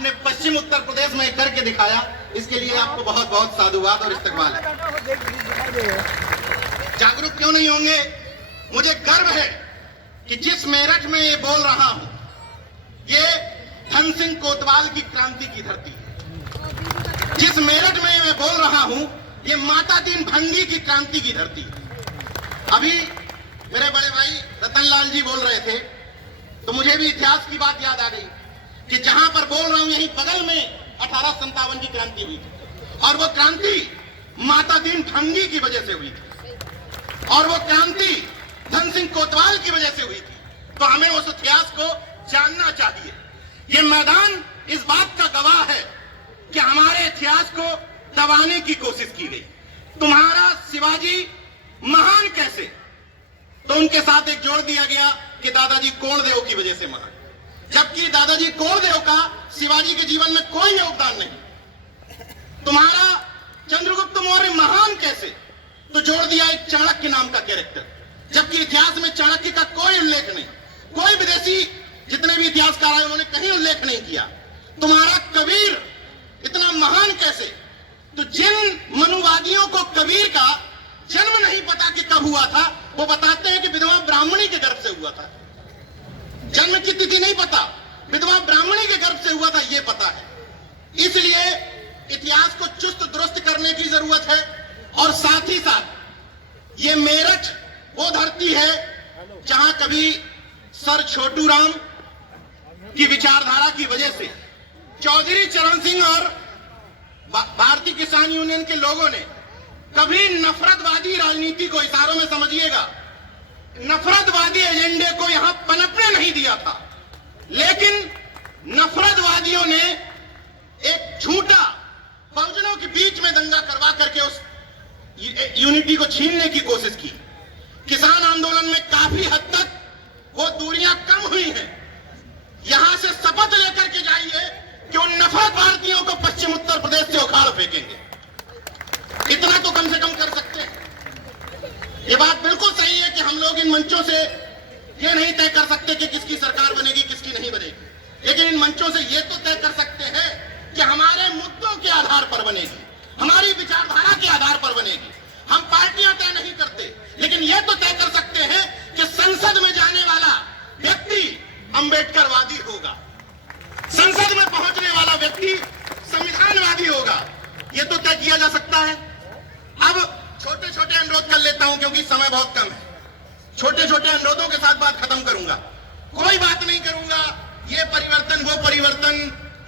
आपने पश्चिम उत्तर प्रदेश में करके दिखाया, इसके लिए आपको बहुत बहुत साधुवाद और इस्तकबाल है। जागरूक क्यों नहीं होंगे? मुझे गर्व है कि जिस मेरठ में ये बोल रहा हूं, ये धन सिंह कोतवाल की क्रांति की धरती है। जिस मेरठ में मैं बोल रहा हूं, ये माता दीन भंगी की क्रांति की धरती है। अभी मेरे बड़े भाई रतनलाल जी बोल रहे थे तो मुझे भी इतिहास की बात याद आ गई कि जहां पर बोल रहा हूं यहीं बगल में 1857 की क्रांति हुई थी, और वो क्रांति माता दीन भंगी की वजह से हुई थी, और वो क्रांति धन सिंह कोतवाल की वजह से हुई थी। तो हमें उस इतिहास को जानना चाहिए। ये मैदान इस बात का गवाह है कि हमारे इतिहास को दबाने की कोशिश की गई। तुम्हारा शिवाजी महान कैसे? तो उनके साथ एक जोड़ दिया गया कि दादाजी कोणदेव की वजह से महान, जबकि दादाजी कोणदेव का शिवाजी के जीवन में कोई योगदान नहीं। तुम्हारा चंद्रगुप्त मौर्य महान कैसे? तो जोड़ दिया एक चाणक्य नाम का कैरेक्टर, जबकि इतिहास में चाणक्य का कोई उल्लेख नहीं। कोई विदेशी जितने भी इतिहासकार आए उन्होंने कहीं उल्लेख नहीं किया। तुम्हारा कबीर इतना महान कैसे? तो जिन मनुवादियों को कबीर का जन्म नहीं पता कि कब हुआ था, वो बताते हैं कि विधवा ब्राह्मणी के गर्भ से हुआ था। जन्म की तिथि नहीं पता, विधवा ब्राह्मणी के गर्भ से हुआ था ये पता है। इसलिए इतिहास को चुस्त दुरुस्त करने की जरूरत है। और साथ ही साथ ये मेरठ वो धरती है जहां कभी सर छोटू राम की विचारधारा की वजह से चौधरी चरण सिंह और भारतीय किसान यूनियन के लोगों ने कभी नफरतवादी राजनीति को, इशारों में समझिएगा, नफरतवादी एजेंडे को यहां पनपने नहीं दिया था। लेकिन नफरतवादियों ने एक झूठा बहुजनों के बीच में दंगा करवा करके उस यूनिटी को छीनने की कोशिश की। किसान आंदोलन में काफी हद तक वो दूरियां कम हुई हैं। यहां से शपथ लेकर के जाइए कि उन नफरत भारतीयों को पश्चिम उत्तर प्रदेश से उखाड़ फेंकेंगे। इतना तो कम से कम कर सकते हैं। ये बात बिल्कुल सही है कि हम लोग इन मंचों से ये नहीं तय कर सकते कि किसकी सरकार बनेगी किसकी नहीं बनेगी, लेकिन इन मंचों से ये तो तय कर सकते हैं कि हमारे मुद्दों के आधार पर बनेगी, हमारी विचारधारा के आधार पर बनेगी। हम पार्टियां तय नहीं करते, लेकिन यह तो तय कर सकते हैं कि संसद में जाने वाला व्यक्ति अंबेडकरवादी होगा, संसद में पहुंचने वाला व्यक्ति संविधानवादी होगा। यह तो तय किया जा सकता है। अब छोटे छोटे अनुरोध कर लेता हूं क्योंकि समय बहुत कम है। छोटे छोटे अनुरोधों के साथ बात खत्म करूंगा। कोई बात नहीं करूंगा ये परिवर्तन वो परिवर्तन,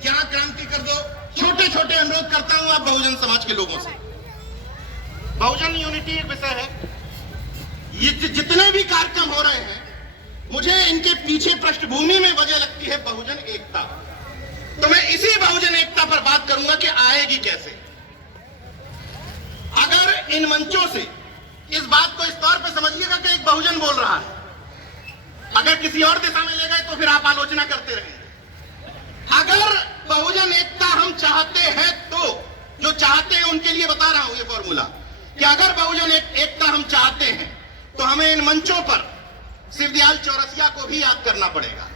यहां क्रांति कर दो। छोटे छोटे अनुरोध करता हूं आप बहुजन समाज के लोगों से। बहुजन यूनिटी एक विषय है। ये जितने भी कार्यक्रम हो रहे हैं, मुझे इनके पीछे पृष्ठभूमि में वजह लगती है बहुजन एकता। तो मैं इसी बहुजन एकता पर बात करूंगा कि आएगी कैसे। अगर इन मंचों से इस बात को इस तौर पर समझिएगा कि एक बहुजन बोल रहा है, अगर किसी और दिशा में ले गए तो फिर आप आलोचना करते रहेंगे। अगर बहुजन एकता हम चाहते हैं तो जो चाहते हैं उनके लिए बता रहा हूं ये फॉर्मूला कि अगर बहुजन एकता हम चाहते हैं तो हमें इन मंचों पर शिवदयाल चौरसिया को भी याद करना पड़ेगा,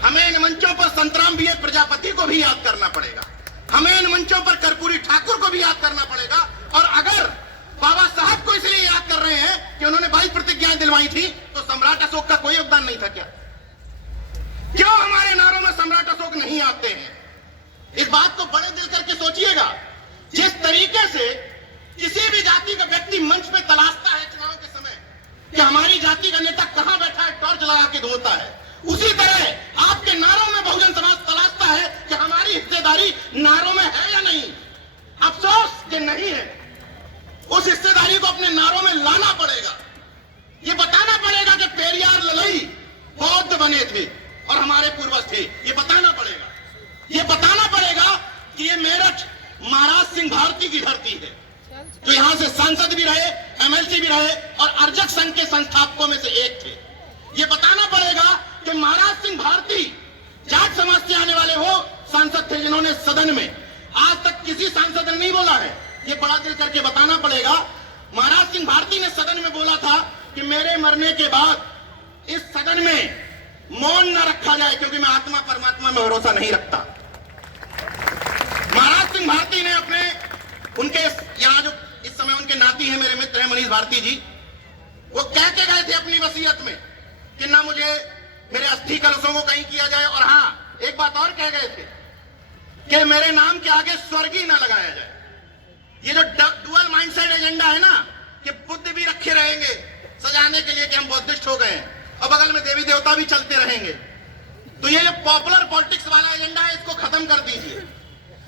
हमें इन मंचों पर संतराम बी प्रजापति को भी याद करना पड़ेगा, हमें इन मंचों पर कर्पूरी ठाकुर को भी याद करना पड़ेगा। और अगर बाबा साहब को इसलिए याद कर रहे हैं कि उन्होंने 22 प्रतिज्ञाएं दिलवाई थी, तो सम्राट अशोक का कोई योगदान नहीं था क्या? क्यों हमारे नारों में सम्राट अशोक नहीं आते हैं? इस बात को बड़े दिल करके सोचिएगा। जिस तरीके से किसी भी जाति का व्यक्ति मंच पे तलाशता है चुनाव के समय कि हमारी जाति का नेता कहां बैठा है, टॉर्च लगा के ढूंढता है, उसी तरह आपके नारों में बहुजन समाज तलाशता है कि हमारी हिस्सेदारी नारों में है या नहीं। अफसोस कि नहीं है। उस हिस्सेदारी को अपने नारों में लाना पड़ेगा। ये बताना पड़ेगा कि पेरियार ललई बौद्ध बने थे और हमारे पूर्वज थे। ये बताना पड़ेगा। ये बताना पड़ेगा कि ये मेरठ महाराज सिंह भारती की धरती है, जो यहां से सांसद भी रहे, एमएलसी भी रहे और अर्जक संघ के संस्थापकों में से एक थे। ये बताना पड़ेगा कि महाराज सिंह भारती जाट समाज से आने वाले वो सांसद थे जिन्होंने सदन में आज तक किसी सांसद ने नहीं बोला है। ये बड़ा दिल करके बताना पड़ेगा। महाराज सिंह भारती ने सदन में बोला था कि मेरे मरने के बाद इस सदन में मौन न रखा जाए, क्योंकि मैं आत्मा परमात्मा में भरोसा नहीं रखता। सतीश भारती जी, वो कह के गए थे अपनी वसीयत में कि ना मुझे मेरे अस्थि कलशों को कहीं किया जाए, और हाँ एक बात और कह गए थे कि मेरे नाम के आगे स्वर्गीय ना लगाया जाए। ये जो डुअल माइंडसेट एजेंडा है ना, कि बुद्ध भी रखे रहेंगे सजाने के लिए कि हम बौद्धिस्ट हो गए हैं और बगल में देवी देवता भी चलते रहेंगे, तो ये जो पॉपुलर पॉलिटिक्स वाला एजेंडा है इसको खत्म कर दीजिए।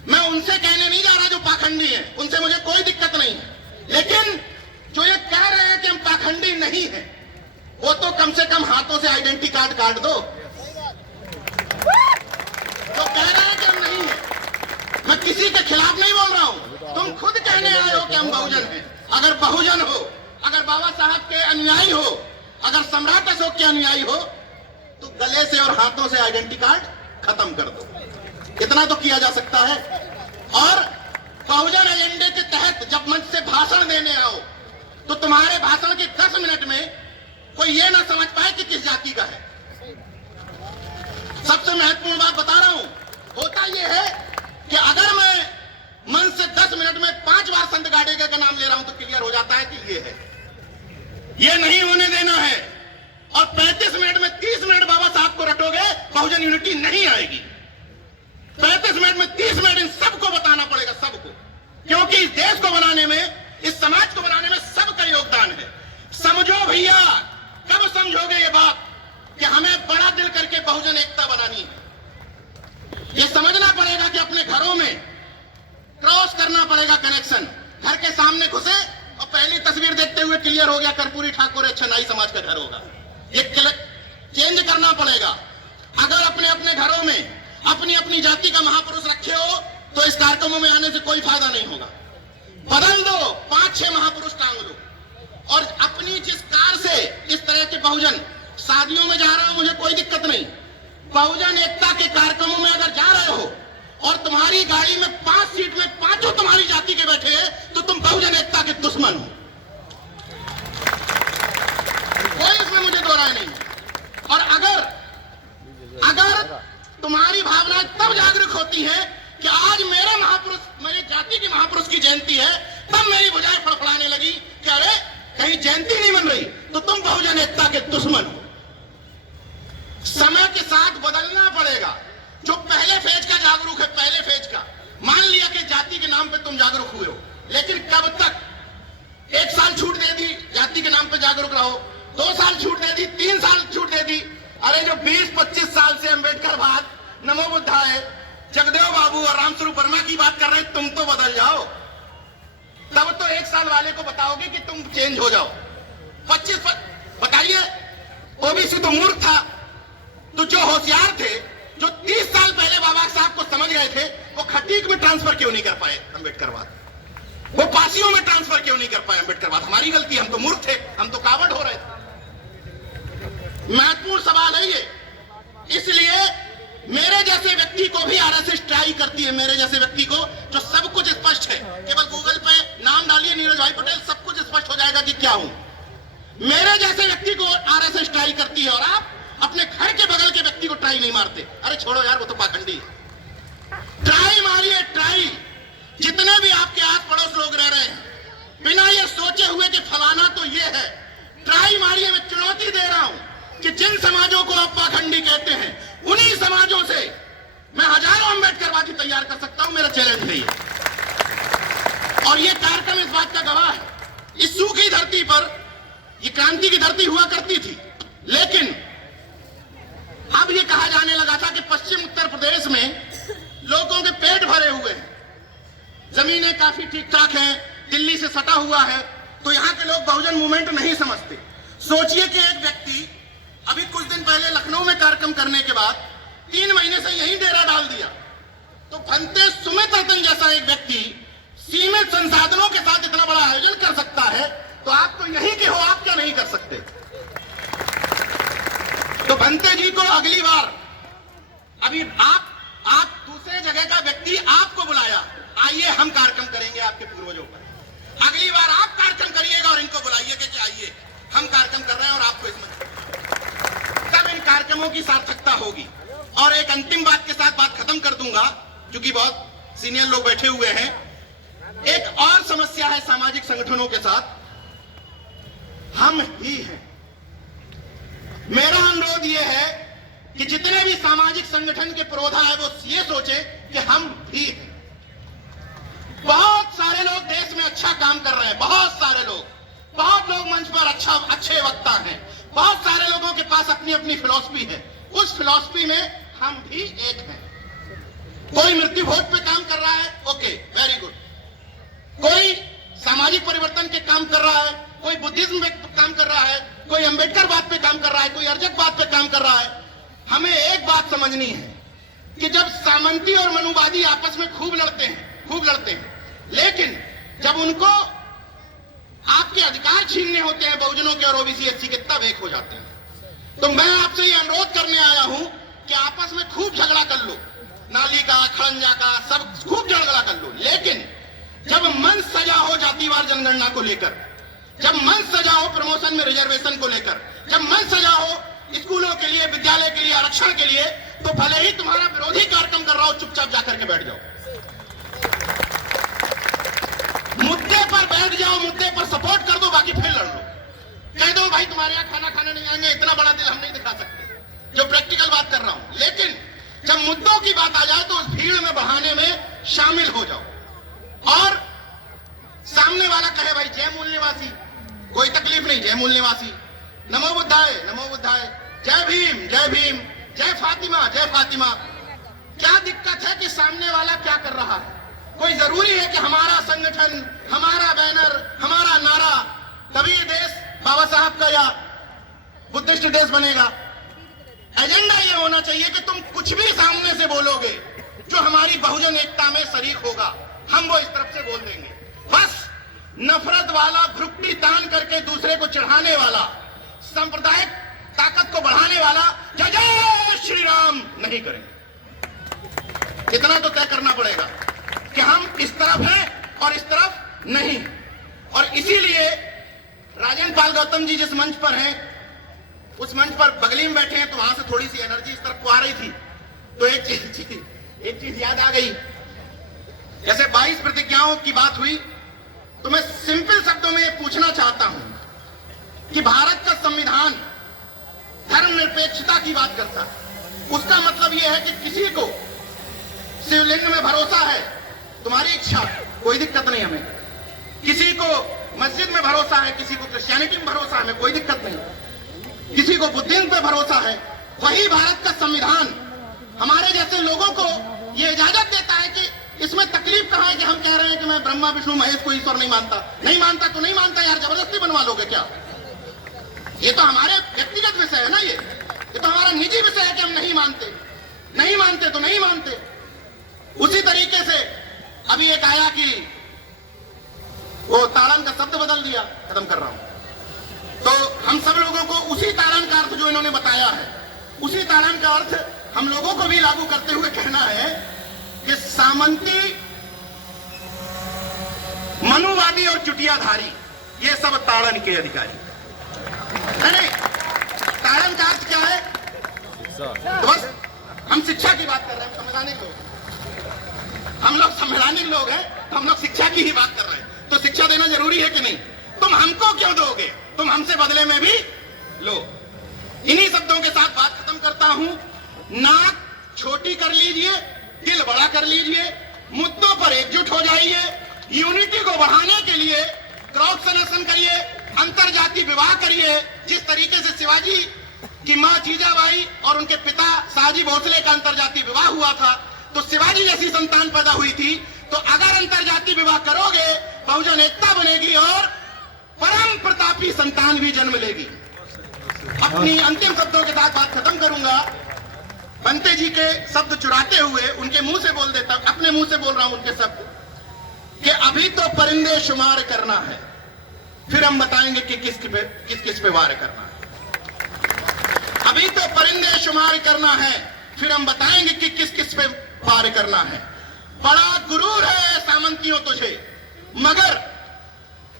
मैं उनसे कहने नहीं जा रहा जो पाखंडी है, उनसे मुझे कोई दिक्कत नहीं है, लेकिन जो ये कह रहे हैं कि हम पाखंडी नहीं है, वो तो कम से कम हाथों से आइडेंटिटी कार्ड काट दो। तो कह रहे हैं कि हम नहीं है, मैं किसी के खिलाफ नहीं बोल रहा हूं, तुम खुद कहने आए हो कि हम बहुजन हैं। अगर बहुजन हो, अगर बाबा साहब के अनुयायी हो, अगर सम्राट अशोक के अनुयायी हो, तो गले से और हाथों से आइडेंटिटी कार्ड खत्म कर दो। इतना तो किया जा सकता है। और बहुजन एजेंडे के तहत जब मंच से भाषण देने आओ, तो तुम्हारे भाषण के 10 मिनट में कोई ये ना समझ पाए कि किस जाति का है। सबसे महत्वपूर्ण बात बता रहा हूं, होता यह है कि अगर मैं मंच से 10 मिनट में 5 बार संत गाड़ेगा का नाम ले रहा हूं, तो क्लियर हो जाता है कि ये है। ये नहीं होने देना है। और 35 मिनट में 30 मिनट बाबा साहब को रटोगे, बहुजन यूनिटी नहीं आएगी। 35 मिनट में 30 मिनट इन सबको बताना पड़ेगा, सबको, क्योंकि इस देश को बनाने में, इस समाज को बनाने में सबका योगदान है। समझो भैया, कब समझोगे ये बात कि हमें बड़ा दिल करके बहुजन एकता बनानी है। ये समझना पड़ेगा कि अपने घरों में क्रॉस करना पड़ेगा कनेक्शन। घर के सामने घुसे और पहली तस्वीर देखते हुए क्लियर हो गया कर्पूरी ठाकुर छनाई समाज का घर होगा। ये चेंज करना पड़ेगा। अगर अपने अपने घरों में अपनी अपनी जाति का महापुरुष रखे हो, तो इस कार्यक्रमों में आने से कोई फायदा नहीं होगा। बदल दो, 5-6 महापुरुष टांग लो। और अपनी जिस कार से इस तरह के बहुजन, शादियों में जा रहा हूं, मुझे कोई दिक्कत नहीं, बहुजन एकता के कार्यक्रमों में अगर जा रहे हो और तुम्हारी गाड़ी में 5 सीट में 5 तुम्हारी जाति के बैठे हैं, तो तुम बहुजन एकता के दुश्मन हो। कोई इसमें मुझे दो राय नहीं। और अगर तुम्हारी भावनाएं तब जागरूक होती हैं कि आज मेरे महापुरुष, मेरी जाति के महापुरुष की जयंती है, तब मेरी भुजाएं फड़फड़ाने लगी कि अरे कहीं जयंती नहीं बन रही, तो तुम बहुजन एकता के दुश्मन हो। समय के साथ बदलना पड़ेगा। जो पहले फेज का जागरूक है, पहले फेज का, मान लिया कि जाति के नाम पे तुम जागरूक हुए हो, लेकिन कब तक? 1 साल छूट दे दी, जाति के नाम पे जागरूक रहो, 2 साल छूट दे दी, 3 साल छूट दे दी। अरे जो 20-25 साल से अम्बेडकर बाद, नमो बुद्धाय, जगदेव बाबू और रामस्वरूप वर्मा की बात कर रहे, तुम तो बदल जाओ। तब तो 1 साल वाले को बताओगे कि तुम चेंज हो जाओ। 25 बताइए, ओबीसी तो मूर्ख था, तो जो होशियार थे, जो 30 साल पहले बाबा साहब को समझ गए थे, वो खटीक में ट्रांसफर क्यों नहीं कर पाए अम्बेडकरवाद? वो पासियों में ट्रांसफर क्यों नहीं कर पाए अम्बेडकरवाद? हमारी गलती, हम तो मूर्ख थे, हम तो कावड़ हो रहे थे। महत्वपूर्ण सवाल है ये। इसलिए मेरे जैसे व्यक्ति को भी आरएसएस ट्राई करती है, मेरे जैसे व्यक्ति को जो सब कुछ स्पष्ट है, केवल गूगल पे नाम डालिए नीरज भाई पटेल, सब कुछ स्पष्ट हो जाएगा कि क्या हूं। मेरे जैसे व्यक्ति को आरएसएस ट्राई करती है, और आप अपने घर के बगल के व्यक्ति को ट्राई नहीं मारते। अरे छोड़ो यार, वो तो पाखंडी है। ट्राई मारिए, ट्राई। जितने भी आपके आस पड़ोस लोग रह रहे हैं, बिना ये सोचे हुए कि फलाना तो ये है, ट्राई मारिए। मैं चुनौती दे रहा हूं कि जिन समाजों को आप पाखंडी कहते हैं, उन्हीं समाजों से मैं हजारों अम्बेडकरवादी तैयार कर सकता हूं। मेरा चैलेंज है ये। और ये कार्यक्रम इस बात का गवाह है। इस सूखी धरती पर ये क्रांति की धरती हुआ करती थी, लेकिन अब ये कहा जाने लगा था कि पश्चिम उत्तर प्रदेश में लोगों के पेट भरे हुए हैं, जमीनें काफी ठीक ठाक हैं, दिल्ली से सटा हुआ है, तो यहां के लोग बहुजन मूवमेंट नहीं समझते। सोचिए कि एक व्यक्ति अभी कुछ दिन पहले लखनऊ में कार्यक्रम करने के बाद 3 महीने से यहीं डेरा डाल दिया, तो भंते सुमित रतन जैसा एक व्यक्ति सीमित संसाधनों के साथ इतना बड़ा आयोजन कर सकता है, तो आप तो यहीं के हो, आप क्या नहीं कर सकते? तो भंते जी को अगली बार, अभी आप दूसरे जगह का व्यक्ति आपको बुलाया, आइए हम कार्यक्रम करेंगे आपके पूर्वजों पर। अगली बार आप कार्यक्रम करिएगा और इनको बुलाइए कि आइए हम कार्यक्रम कर रहे हैं और आपको इसमें, तब इन कार्यक्रमों की सार्थकता होगी। और एक अंतिम बात के साथ बात खत्म कर दूंगा, क्योंकि बहुत सीनियर लोग बैठे हुए हैं। एक और समस्या है सामाजिक संगठनों के साथ हम ही हैं। मेरा अनुरोध यह है कि जितने भी सामाजिक संगठन के पुरोधा है वो ये सोचे कि हम भी हैं। बहुत सारे लोग देश में अच्छा काम कर रहे हैं, बहुत सारे लोग, बहुत लोग मंच पर अच्छे वक्ता हैं, बहुत सारे लोगों के पास अपनी अपनी फिलॉसफी है। उस फिलॉसफी में हम भी एक हैं। कोई मृत्यु भोज पे काम कर रहा है, ओके, वेरी गुड। कोई सामाजिक परिवर्तन के काम कर रहा है, कोई बुद्धिज्म पे काम कर रहा है, कोई अंबेडकर बात पे काम कर रहा है, कोई अर्जक बात पे काम कर रहा है। हमें एक बात समझनी है कि जब सामंती और मनुवादी आपस में खूब लड़ते हैं, लेकिन जब उनको आपके अधिकार छीनने होते हैं बहुजनों के और ओबीसी एससी के, तब एक हो जाते हैं। तो मैं आपसे ये अनुरोध करने आया हूं कि आपस में खूब झगड़ा कर लो, नाली का, खड़ंजा का, सब खूब झगड़ा कर लो, लेकिन जब मन सजा हो जातिवार जनगणना को लेकर, जब मन सजा हो प्रमोशन में रिजर्वेशन को लेकर, जब मन सजा हो स्कूलों के लिए, विद्यालय के लिए, आरक्षण के लिए, तो भले ही तुम्हारा विरोधी कार्यक्रम कर रहा हो, चुपचाप जाकर के बैठ जाओ, मुद्दे पर बैठ जाओ, मुद्दे पर सपोर्ट कर दो, बाकी फिर लड़ लो। कह दो भाई तुम्हारे यहाँ खाना खाने नहीं आएंगे, इतना बड़ा दिल हम नहीं दिखा सकते, जो प्रैक्टिकल बात कर रहा हूं। लेकिन जब मुद्दों की बात आ जाए तो उस भीड़ में बढ़ाने में शामिल हो जाओ। और सामने वाला कहे भाई जय मूल निवासी, कोई तकलीफ नहीं, जय मूल निवासी, नमो बुद्धाय, नमो बुद्धाय, जय भीम, जय भीम, जय फातिमा, जय फातिमा। क्या दिक्कत है कि सामने वाला क्या कर रहा है? कोई जरूरी है कि हमारा संगठन, हमारा बैनर, हमारा नारा तभी देश बाबा साहब का या बुद्धिस्ट देश बनेगा? एजेंडा ये होना चाहिए कि तुम कुछ भी सामने से बोलोगे जो हमारी बहुजन एकता में शरीक होगा, हम वो इस तरफ से बोल देंगे। बस नफरत वाला, भ्रुकुटी तान करके दूसरे को चढ़ाने वाला, सांप्रदायिक ताकत को बढ़ाने वाला जय जय श्री राम नहीं करेंगे। इतना तो तय करना पड़ेगा कि हम इस तरफ हैं और इस तरफ नहीं। और इसीलिए राजेंद्र पाल गौतम जी जिस मंच पर हैं, उस मंच पर बगली में बैठे हैं, तो वहां से थोड़ी सी एनर्जी इस तरफ को आ रही थी, तो एक चीज याद आ गई। जैसे 22 प्रतिज्ञाओं की बात हुई, तो मैं सिंपल शब्दों में ये पूछना चाहता हूं कि भारत का संविधान धर्मनिरपेक्षता की बात करता है। उसका मतलब यह है कि किसी को शिवलिंग में भरोसा है, तुम्हारी इच्छा, कोई दिक्कत नहीं हमें। किसी को मस्जिद में भरोसा है, किसी को क्रिश्चियनिटी में भरोसा है, हमें कोई दिक्कत नहीं। किसी को बुद्धिज्म पे भरोसा है। वही भारत का संविधान हमारे जैसे लोगों को यह इजाजत देता है कि इसमें तकलीफ कहां है कि हम कह रहे हैं कि मैं ब्रह्मा विष्णु महेश को ईश्वर नहीं मानता। नहीं मानता तो नहीं मानता यार, जबरदस्ती बनवा लोगे क्या? ये तो हमारे व्यक्तिगत विषय है ना, ये तो हमारा निजी विषय है कि हम नहीं मानते। नहीं मानते तो नहीं मानते। उसी तरीके से अभी एक आया कि वो ताड़न का शब्द बदल दिया, खत्म कर रहा हूं। तो हम सब लोगों को उसी ताड़न का अर्थ जो इन्होंने बताया है, उसी ताड़न का अर्थ हम लोगों को भी लागू करते हुए कहना है कि सामंती, मनुवादी और चुटियाधारी ये सब ताड़न के अधिकारी नहीं। ताड़न का अर्थ क्या है? तो बस हम शिक्षा की बात कर रहे हैं, संवैधानिक लोग, हम लोग संवैधानिक लोग हैं, तो हम लोग शिक्षा की ही बात कर रहे हैं। तो शिक्षा देना जरूरी है कि नहीं? तुम हमको क्यों दोगे? तुम हमसे बदले में भी लो। इन्हीं शब्दों के साथ बात खत्म करता हूं। नाक छोटी कर लीजिए, दिल बड़ा कर लीजिए, मुद्दों पर एकजुट हो जाइए, यूनिटी को बढ़ाने के लिए क्रॉस सेलेक्शन करिए, अंतरजातीय विवाह करिए। जिस तरीके से शिवाजी की मां जीजाबाई और उनके पिता शाहजी भोसले का अंतरजातीय विवाह हुआ था, तो शिवाजी जैसी संतान पैदा हुई थी। तो अगर अंतरजातीय विवाह करोगे, बहुजन एकता बनेगी और परम प्रतापी संतान भी जन्म लेगी। अपनी अंतिम शब्दों के साथ बात खत्म करूंगा। बंते जी के शब्द चुराते हुए उनके मुंह से बोल देता, अपने मुंह से बोल रहा हूं उनके शब्द, कि अभी तो परिंदे शुमार करना है, फिर हम बताएंगे कि किस किस पे वार करना है। अभी तो परिंदे शुमार करना है, फिर हम बताएंगे कि किस किस पे वार करना है। बड़ा गुरूर है सामंतियों तुझे, मगर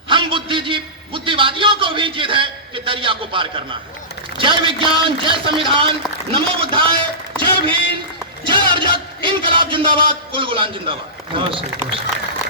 हम बुद्धिवादियों को भी जिद है कि दरिया को पार करना है। जय विज्ञान, जय संविधान, नमो बुद्धाय, जय भीम, जय अर्जक, इनकलाब जिंदाबाद, कुल गुलाम जिंदाबाद।